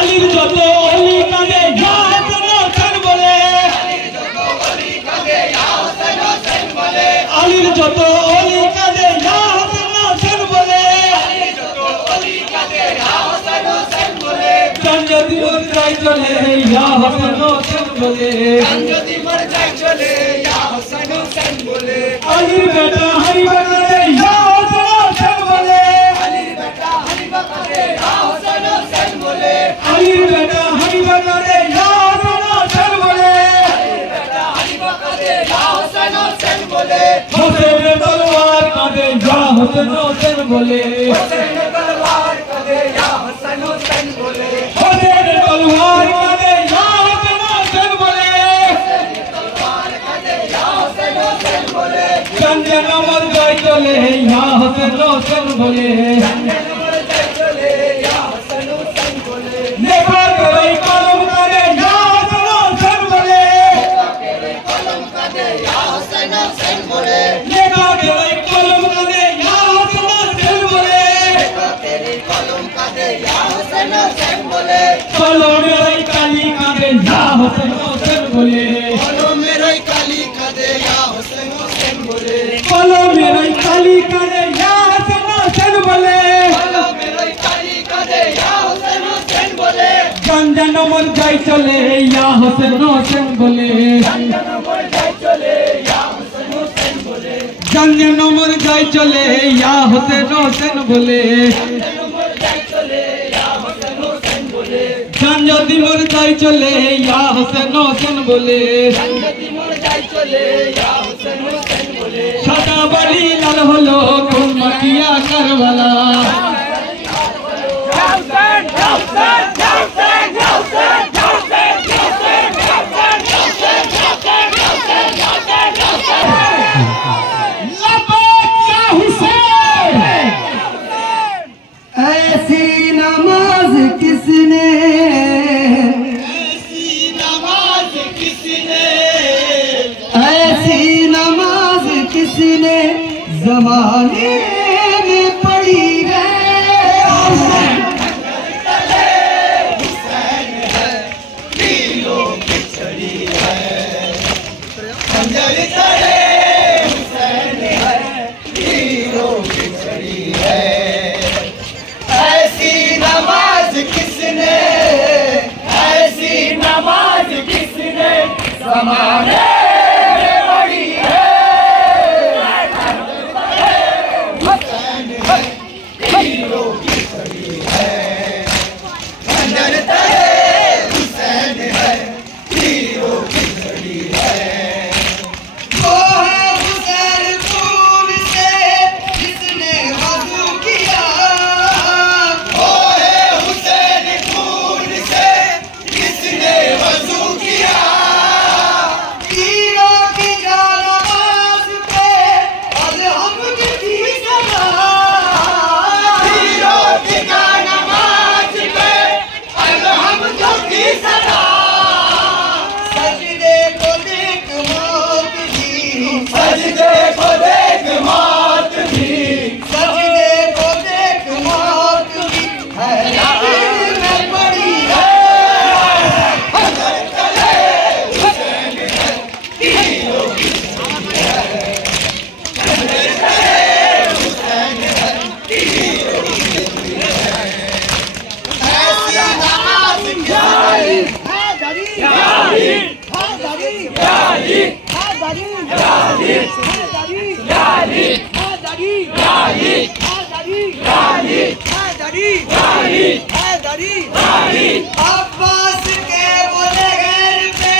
আলীর যত অলি কাঁদে ইয়া হোসেন হোসেন বলে, আলীর যত অলি কাঁদে ইয়া হোসেন হোসেন বলে, চাঁদ যদি মর যায় চলে ইয়া হোসেন হোসেন বলে, আলীর বেটা হারিবা কাঁদে ইয়া হোসেন হোসেন বলে, আলীর বেটা হারিবা কাঁদে ইয়া হোসেন হোসেন বলে, হোসেনের তলোয়ার কাঁদে ইয়া হোসেন হোসেন বলে, হোসেনের তলোয়ার কাঁদে ইয়া হোসেন হোসেন বলে, চাঁদ যেন মর যায় চলে ইয়া হোসেন হোসেন বলে, লেখকের এই কলম কাঁদে ইয়া হোসেন হোসেন বলে, লেখকের এই কলম কাঁদে ইয়া হোসেন হোসেন বলে, কলমের এই কালি কাঁদে ইয়া হোসেন হোসেন বলে, কলমের এই কালি কাঁদে ইয়া হোসেন হোসেন বলে, কলমের এই কালি কাঁদে ইয়া হোসেন হোসেন বলে, কলমের এই কালি কাঁদে ইয়া হোসেন হোসেন বলে, চাঁদ যেন মর যায় চলে ইয়া হোসেন হোসেন বলে, চাঁদ যেন মর যায় চলে ইয়া হোসেন হোসেন বলে, চাঁদ যেন মর যায় চলে ইয়া হোসেন হোসেন বলে, চাঁদ যদি মর যায় চলে ইয়া হোসেন হোসেন বলে, সাদা বাড়ি লাল হলো কোন মাটিয়া কারবালা, ऐसी नमाज किसने, ऐसी नमाज किसने ज़माने में पढ़ी है, ऐसी नमाज किसने, ऐसी नमाज किसने ज़माने में पढ़ी है, हीरो की छड़ी है, खंजर तले हुसैन है, हीरो की छड़ी है, वो है हुसैन खून से जिसने वज़ू किया, वो है हुसैन खून से जिसने वज़ू किया, तीरों की जानमाज़ पे अज़हम की थी सदा, हीरो की नमाज पे अल्हम की सदा, सजदे को देख मौत भी, सजदे को देख मौत भी, सजदे को देख मौत भी है दिल में पड़ी है, खंजर तले हुसैन है, हीरो की छड़ी है, खंजर तले हुसैन है, हीरो की छड़ी है, ऐसी नमाज किसने, अब्बास के बुलगेर पे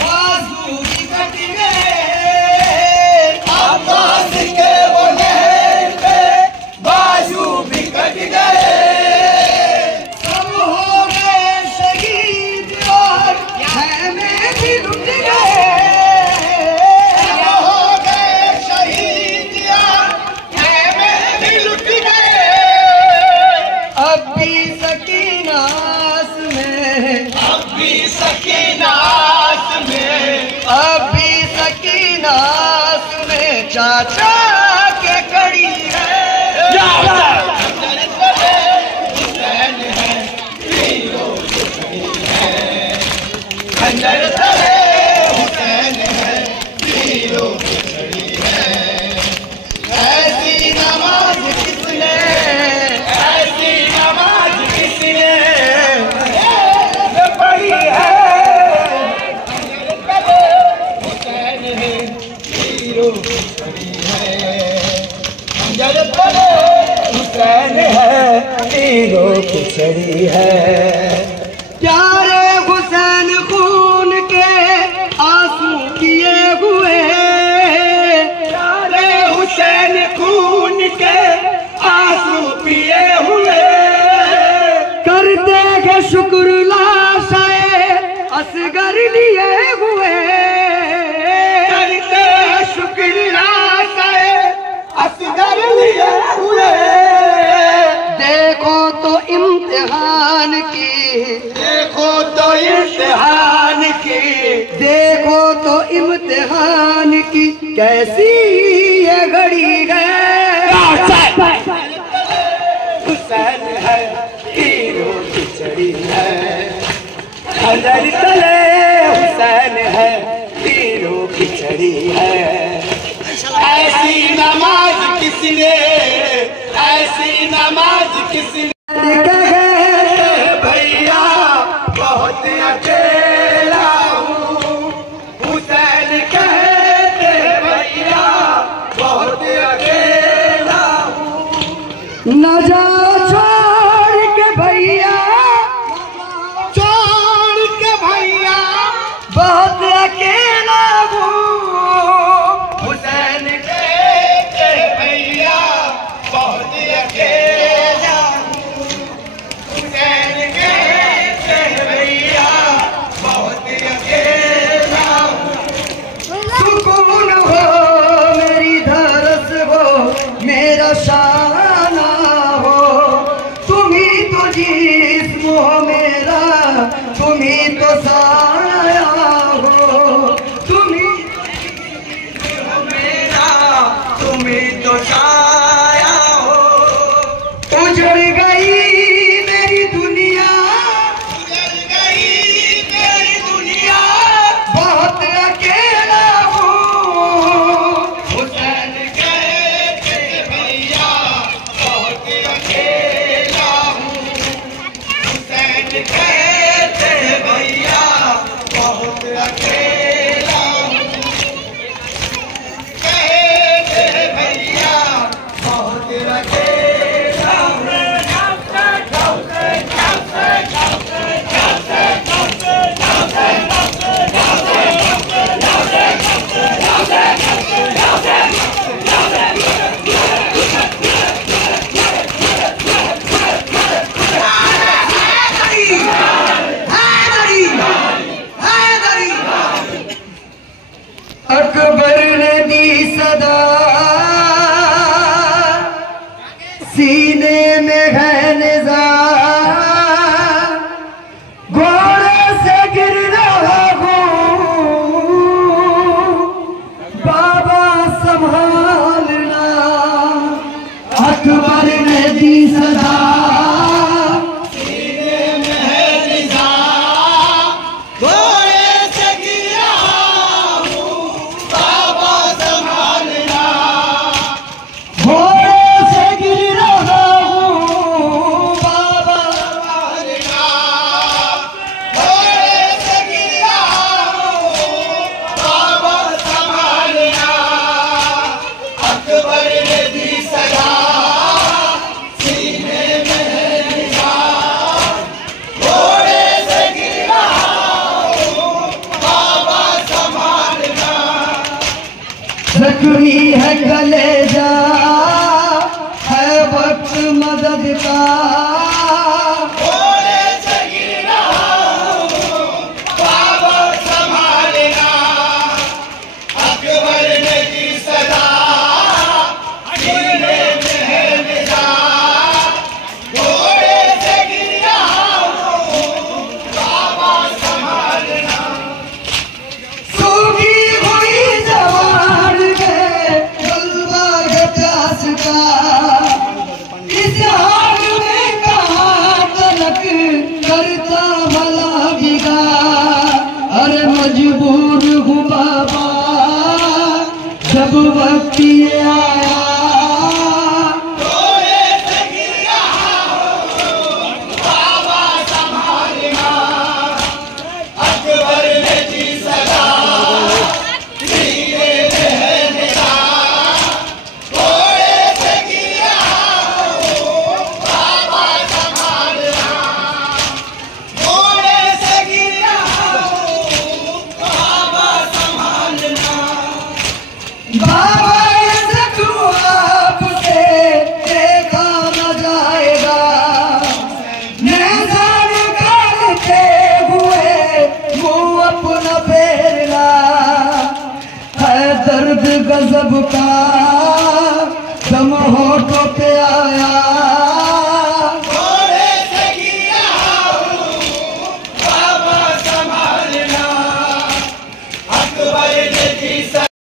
बाजू भी कट गए, अब्बास के वो लहर पे बाजू भी कट गए, सब हो गए शहीद और खेमे भी लुट गए, सब हो गए शहीद यार, खेमे भी लुट गए, अब भी सकीनास में, अब भी सकीनात में, अब भी सकीनास में चाचा के कड़ी है, खंजर तले हुसैन है, हीरो खिचड़ी है। प्यारे हुसैन खून के आंसू किए हुए, प्यारे हुसैन खून के आंसू पिए हुए, करते हैं शुक्र लाशाए असगर लिए हुए, करते हैं शुक्र लाशाए असगर लिए हुए। देखो तो इम्तिहान की, देखो तो इम्तिहान की, देखो तो इम्तिहान की कैसी ये घड़ी है। हुसैन है हीरो खिचड़ी है, खंजर तले हुसैन है हीरो खिचड़ी है। ऐसी नमाज किसने, ऐसी नमाज किसने भैया बहुत अकेला हूँ, हुसैन कहते भैया बहुत अकेला हूँ। न जा छोड़ के भैया, छोड़ के भैया बहुत अकेला हूँ, हुसैन कहते भैया बहुत अकेला हूँ, हुसैन कहते भैया बहुत अकेला हूँ। सुकून हो मेरी धरस हो मेरा शाना हो, तुम्ही तो जिस्म हो मेरा, तुम्ही तो साया हो, तुम्ही तो मेरा, तुम्ही तो साया हो। उजड़ गई मेरी दुनिया, उजड़ गई मेरी दुनिया, बहुत अकेला हूँ, हुसैन कहते भैया बहुत अकेला हूँ, हुसैन कहते भैया बहुत अकेला हूँ, कहते भैया बहुत अकेला हूँ। अकबर ने दी सदा, सीने में है निज़ा, घोड़े से गिर रहा हूँ, बाबा संभालना। अकबर ने दी सदा, सीने में है निज़ा, घोड़े से गिर रहा हूँ, बाबा संभालना। घोड़े से गिर रहा हूँ, बाबा संभालना, घोड़े से गिर रहा हूँ, बाबा संभालना। अकबर ने दी सदा, सीने में है निशान, घोड़े से गिर रहा हूँ, बाबा संभालना। जख्मी है कलेजा, है वक्त मदद का, घोड़े से गिर रहा हूँ, बाबा संभालना। अकबर ने दी सदा, सीने में है निशान, घोड़े से गिर रहा हूँ, बाबा संभालना। सूखी हुई जवान है जलवा है प्यास का, इस आग में कहाँ तलक करता भला बिगा। अरे मजबूर हूँ बाबा जब वक्त ये आया, घोड़े से गिर रहा हूँ, बाबा संभालना। अकबर ने दी सदा, सीने में है निशान, घोड़े से गिर रहा हूँ, बाबा संभालना। गजब का